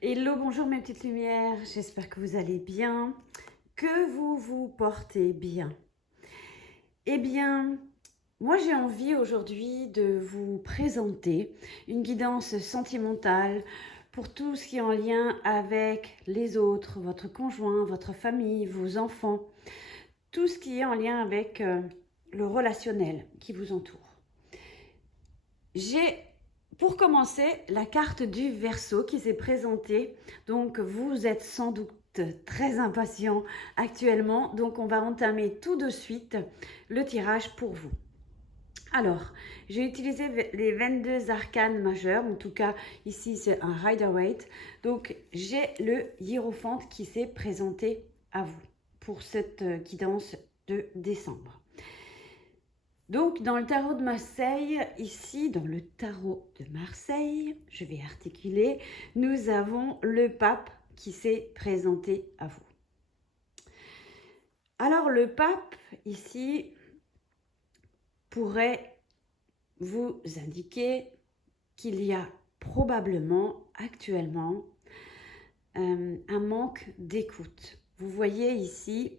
Hello, bonjour mes petites lumières, j'espère que vous allez bien, que vous vous portez bien. Eh bien, moi j'ai envie aujourd'hui de vous présenter une guidance sentimentale pour tout ce qui est en lien avec les autres, votre conjoint, votre famille, vos enfants, tout ce qui est en lien avec le relationnel qui vous entoure. J'ai, pour commencer, la carte du Verseau qui s'est présentée. Donc, vous êtes sans doute très impatient actuellement. Donc, on va entamer tout de suite le tirage pour vous. Alors, j'ai utilisé les 22 arcanes majeurs. En tout cas, ici, c'est un Rider-Waite. Donc, j'ai le Hiérophante qui s'est présenté à vous pour cette guidance de décembre. Donc, dans le tarot de Marseille, ici, dans le tarot de Marseille, je vais articuler, nous avons le pape qui s'est présenté à vous. Alors, le pape, ici, pourrait vous indiquer qu'il y a probablement, actuellement, un manque d'écoute. Vous voyez ici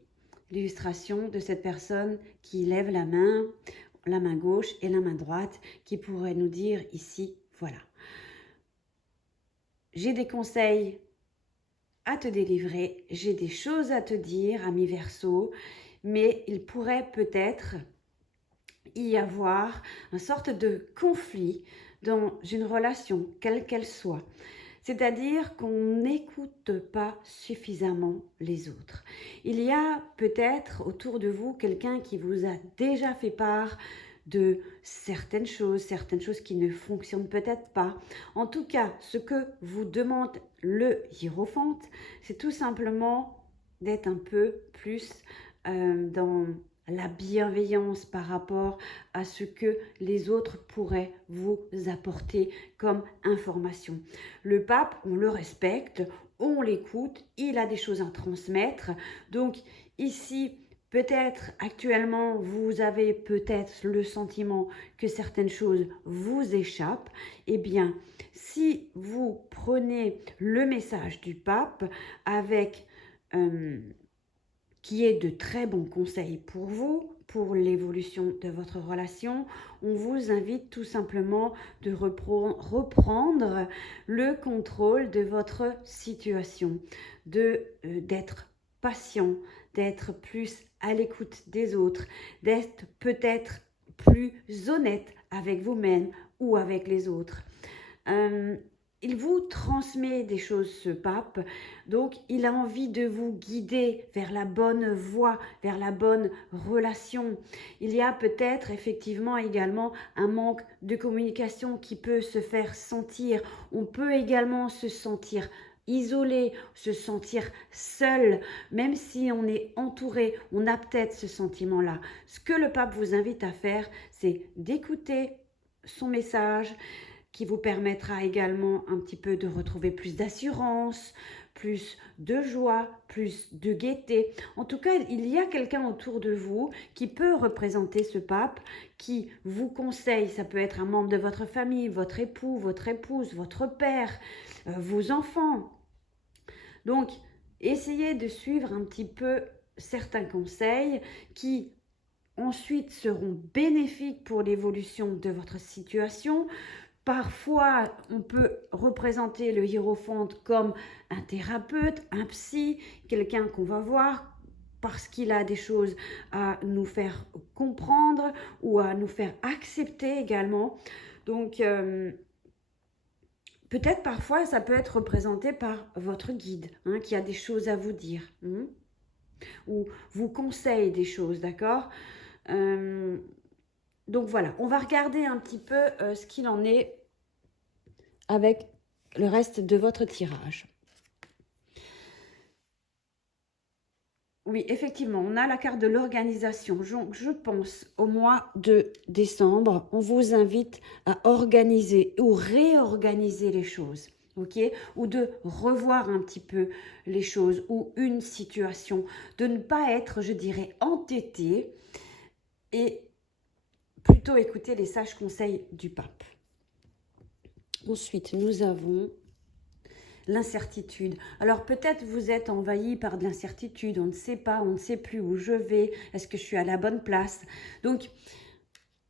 l'illustration de cette personne qui lève la main gauche et la main droite, qui pourrait nous dire ici, voilà. J'ai des conseils à te délivrer, j'ai des choses à te dire, ami Verseau, mais il pourrait peut-être y avoir une sorte de conflit dans une relation, quelle qu'elle soit. C'est-à-dire qu'on n'écoute pas suffisamment les autres. Il y a peut-être autour de vous quelqu'un qui vous a déjà fait part de certaines choses qui ne fonctionnent peut-être pas. En tout cas, ce que vous demande le Hiérophante, c'est tout simplement d'être un peu plus dans la bienveillance par rapport à ce que les autres pourraient vous apporter comme information. Le pape, on le respecte, on l'écoute, il a des choses à transmettre. Donc ici, peut-être actuellement, vous avez peut-être le sentiment que certaines choses vous échappent. Eh bien, si vous prenez le message du pape avec qui est de très bons conseils pour vous, pour l'évolution de votre relation, on vous invite tout simplement de reprendre le contrôle de votre situation, d'être patient, d'être plus à l'écoute des autres, d'être peut-être plus honnête avec vous-même ou avec les autres. Il vous transmet des choses, ce pape, donc il a envie de vous guider vers la bonne voie, vers la bonne relation. Il y a peut-être effectivement également un manque de communication qui peut se faire sentir. On peut également se sentir isolé, se sentir seul, même si on est entouré, on a peut-être ce sentiment-là. Ce que le pape vous invite à faire, c'est d'écouter son message, qui vous permettra également un petit peu de retrouver plus d'assurance, plus de joie, plus de gaieté. En tout cas, il y a quelqu'un autour de vous qui peut représenter ce pape, qui vous conseille, ça peut être un membre de votre famille, votre époux, votre épouse, votre père, vos enfants. Donc, essayez de suivre un petit peu certains conseils qui ensuite seront bénéfiques pour l'évolution de votre situation. Parfois, on peut représenter le hiérophante comme un thérapeute, un psy, quelqu'un qu'on va voir parce qu'il a des choses à nous faire comprendre ou à nous faire accepter également. Donc, peut-être parfois, ça peut être représenté par votre guide, qui a des choses à vous dire, ou vous conseille des choses, d'accord ? Donc voilà, on va regarder un petit peu ce qu'il en est avec le reste de votre tirage. Oui, effectivement, on a la carte de l'organisation. Donc, je pense au mois de décembre, on vous invite à organiser ou réorganiser les choses. Okay, ou de revoir un petit peu les choses ou une situation, de ne pas être, je dirais, entêté et plutôt écouter les sages conseils du pape. Ensuite, nous avons l'incertitude. Alors peut-être vous êtes envahi par de l'incertitude, on ne sait pas, on ne sait plus où je vais, est-ce que je suis à la bonne place? Donc,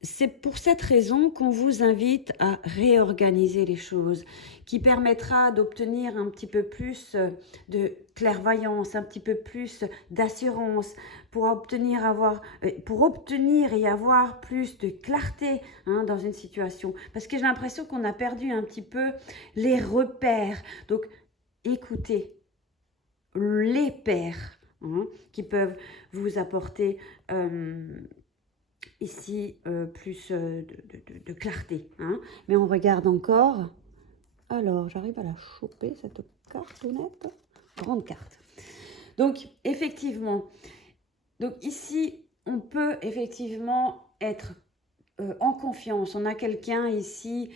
c'est pour cette raison qu'on vous invite à réorganiser les choses, qui permettra d'obtenir un petit peu plus de clairvoyance, un petit peu plus d'assurance, pour obtenir et avoir plus de clarté dans une situation. Parce que j'ai l'impression qu'on a perdu un petit peu les repères. Donc, écoutez les pairs qui peuvent vous apporter ici plus de clarté. Mais on regarde encore. Alors, j'arrive à la choper, cette carte honnête. Grande carte. Donc, effectivement, ici, on peut effectivement être en confiance. On a quelqu'un ici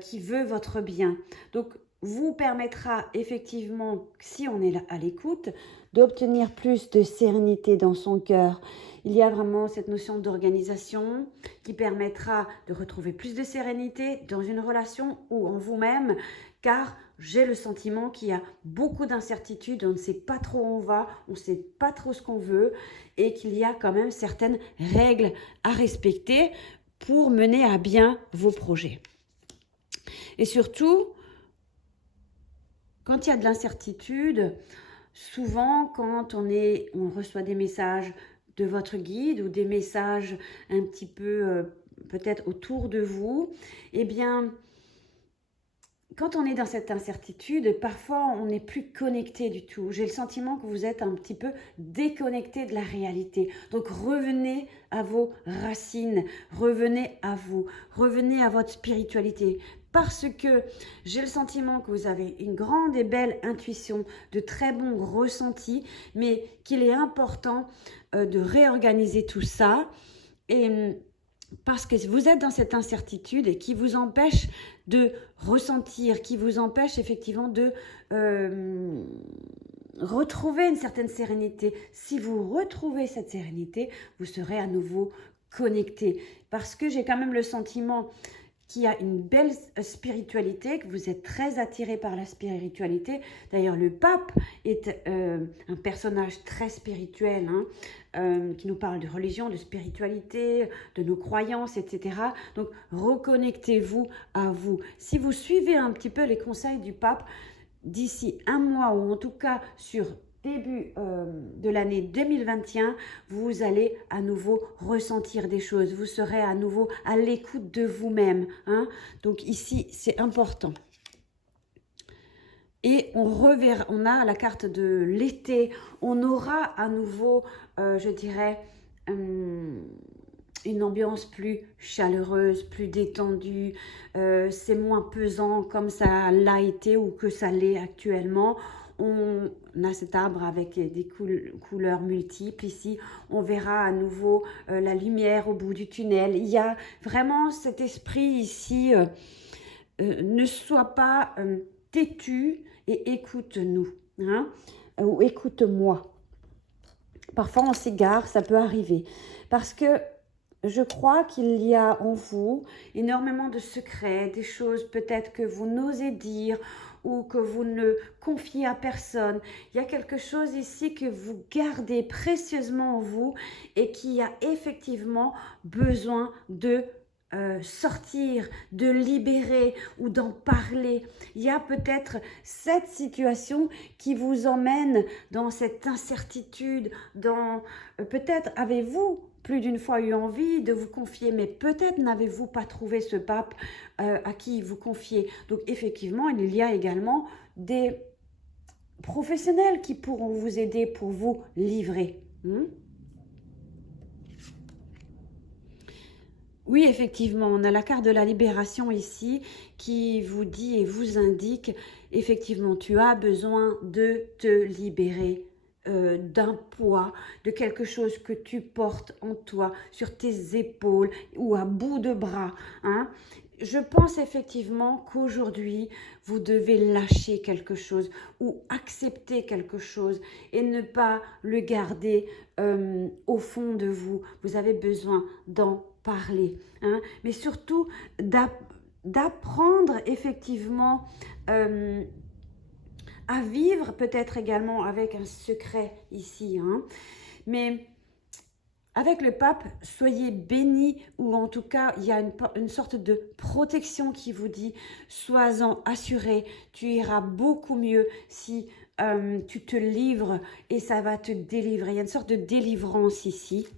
qui veut votre bien. Donc, vous permettra effectivement, si on est là à l'écoute, d'obtenir plus de sérénité dans son cœur. Il y a vraiment cette notion d'organisation qui permettra de retrouver plus de sérénité dans une relation ou en vous-même, car j'ai le sentiment qu'il y a beaucoup d'incertitudes, on ne sait pas trop où on va, on ne sait pas trop ce qu'on veut, et qu'il y a quand même certaines règles à respecter pour mener à bien vos projets. Et surtout, quand il y a de l'incertitude, souvent quand on reçoit des messages de votre guide ou des messages un petit peu peut-être autour de vous, eh bien, quand on est dans cette incertitude, parfois on n'est plus connecté du tout. J'ai le sentiment que vous êtes un petit peu déconnecté de la réalité. Donc revenez à vos racines, revenez à vous, revenez à votre spiritualité. Parce que j'ai le sentiment que vous avez une grande et belle intuition, de très bons ressentis, mais qu'il est important de réorganiser tout ça. Et parce que vous êtes dans cette incertitude et qui vous empêche de ressentir, qui vous empêche effectivement de retrouver une certaine sérénité. Si vous retrouvez cette sérénité, vous serez à nouveau connecté. Parce que j'ai quand même le sentiment qu'il y a une belle spiritualité, que vous êtes très attiré par la spiritualité. D'ailleurs, le pape est un personnage très spirituel, qui nous parle de religion, de spiritualité, de nos croyances, etc. Donc, reconnectez-vous à vous. Si vous suivez un petit peu les conseils du pape, d'ici un mois, ou en tout cas sur début de l'année 2021, vous allez à nouveau ressentir des choses. Vous serez à nouveau à l'écoute de vous-même. Donc ici, c'est important. Et on reverra, on a la carte de l'été. On aura à nouveau, je dirais, une ambiance plus chaleureuse, plus détendue. C'est moins pesant comme ça l'a été ou que ça l'est actuellement. On a cet arbre avec des couleurs multiples. Ici, on verra à nouveau la lumière au bout du tunnel. Il y a vraiment cet esprit ici. Ne sois pas têtu et écoute-nous. Ou écoute-moi. Parfois, on s'égare, ça peut arriver. Parce que je crois qu'il y a en vous énormément de secrets, des choses peut-être que vous n'osez dire ou que vous ne confiez à personne. Il y a quelque chose ici que vous gardez précieusement en vous et qui a effectivement besoin de sortir, de libérer ou d'en parler. Il y a peut-être cette situation qui vous emmène dans cette incertitude, peut-être avez-vous plus d'une fois eu envie de vous confier, mais peut-être n'avez-vous pas trouvé ce pape à qui vous confiez. Donc effectivement, il y a également des professionnels qui pourront vous aider pour vous livrer. Oui, effectivement, on a la carte de la libération ici qui vous dit et vous indique, effectivement, tu as besoin de te libérer d'un poids, de quelque chose que tu portes en toi, sur tes épaules ou à bout de bras. Je pense effectivement qu'aujourd'hui, vous devez lâcher quelque chose ou accepter quelque chose et ne pas le garder au fond de vous. Vous avez besoin d'en parler, mais surtout d'apprendre effectivement à vivre, peut-être également avec un secret ici, hein. Mais avec le pape, soyez bénis, ou en tout cas, il y a une sorte de protection qui vous dit, sois-en assuré, tu iras beaucoup mieux si tu te livres et ça va te délivrer. Il y a une sorte de délivrance ici.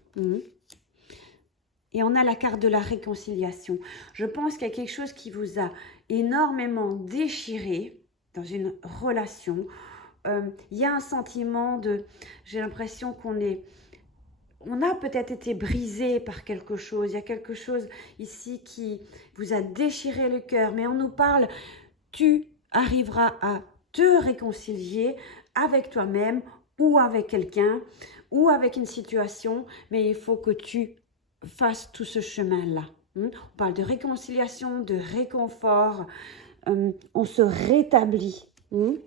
Et on a la carte de la réconciliation. Je pense qu'il y a quelque chose qui vous a énormément déchiré dans une relation. Il y a un sentiment de... J'ai l'impression on a peut-être été brisé par quelque chose. Il y a quelque chose ici qui vous a déchiré le cœur. Mais on nous parle, tu arriveras à te réconcilier avec toi-même ou avec quelqu'un ou avec une situation. Mais il faut que tu fasses tout ce chemin-là. On parle de réconciliation, de réconfort. On se rétablit. On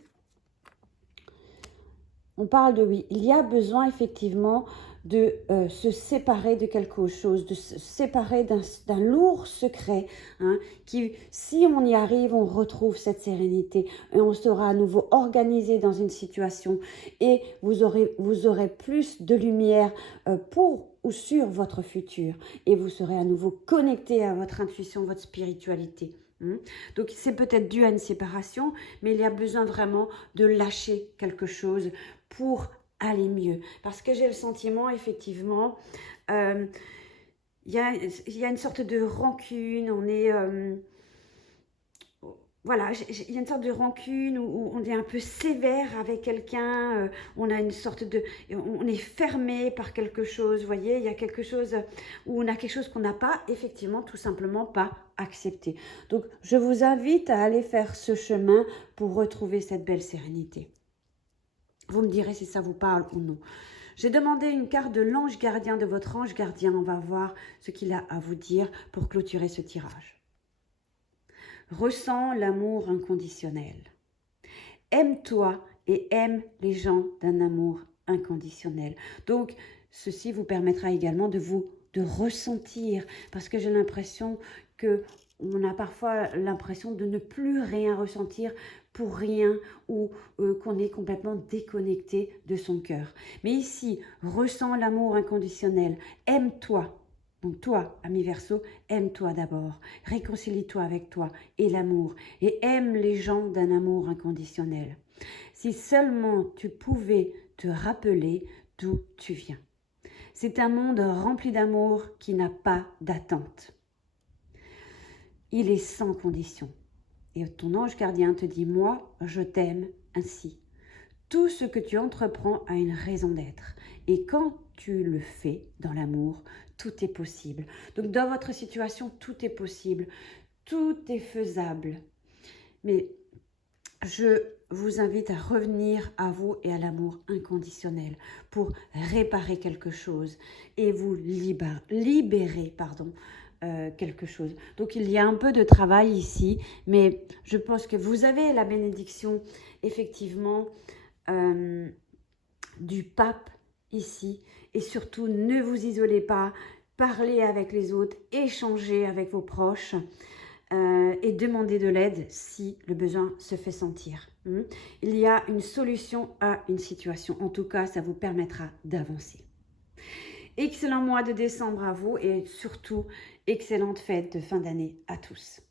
parle de oui. Il y a besoin effectivement de se séparer de quelque chose, de se séparer d'un lourd secret, hein, qui, si on y arrive, on retrouve cette sérénité et on sera à nouveau organisé dans une situation et vous aurez plus de lumière pour ou sur votre futur et vous serez à nouveau connecté à votre intuition, votre spiritualité. Donc c'est peut-être dû à une séparation, mais il y a besoin vraiment de lâcher quelque chose pour aller mieux. Parce que j'ai le sentiment, effectivement, il y a une sorte de rancune, on est... voilà, il y a une sorte de rancune où on est un peu sévère avec quelqu'un, on a une sorte de... On est fermé par quelque chose, vous voyez, il y a quelque chose où on a quelque chose qu'on n'a pas, effectivement, tout simplement pas accepté. Donc, je vous invite à aller faire ce chemin pour retrouver cette belle sérénité. Vous me direz si ça vous parle ou non. J'ai demandé une carte de l'ange gardien, de votre ange gardien. On va voir ce qu'il a à vous dire pour clôturer ce tirage. Ressens l'amour inconditionnel. Aime-toi et aime les gens d'un amour inconditionnel. Donc, ceci vous permettra également de ressentir, parce que j'ai l'impression que on a parfois l'impression de ne plus rien ressentir pour rien ou qu'on est complètement déconnecté de son cœur. Mais ici, ressens l'amour inconditionnel, aime-toi. Donc toi, ami Verseau, aime-toi d'abord, réconcilie-toi avec toi et l'amour, et aime les gens d'un amour inconditionnel. Si seulement tu pouvais te rappeler d'où tu viens. C'est un monde rempli d'amour qui n'a pas d'attente. Il est sans condition. Et ton ange gardien te dit, moi, je t'aime ainsi. Tout ce que tu entreprends a une raison d'être. Et quand tu le fais dans l'amour, tout est possible. Donc dans votre situation, tout est possible. Tout est faisable. Mais je vous invite à revenir à vous et à l'amour inconditionnel pour réparer quelque chose et vous libérer, quelque chose. Donc il y a un peu de travail ici, mais je pense que vous avez la bénédiction effectivement du pape ici, et surtout ne vous isolez pas, parlez avec les autres, échangez avec vos proches et demandez de l'aide si le besoin se fait sentir. Il y a une solution à une situation, en tout cas ça vous permettra d'avancer. Excellent mois de décembre à vous et surtout excellente fête de fin d'année à tous.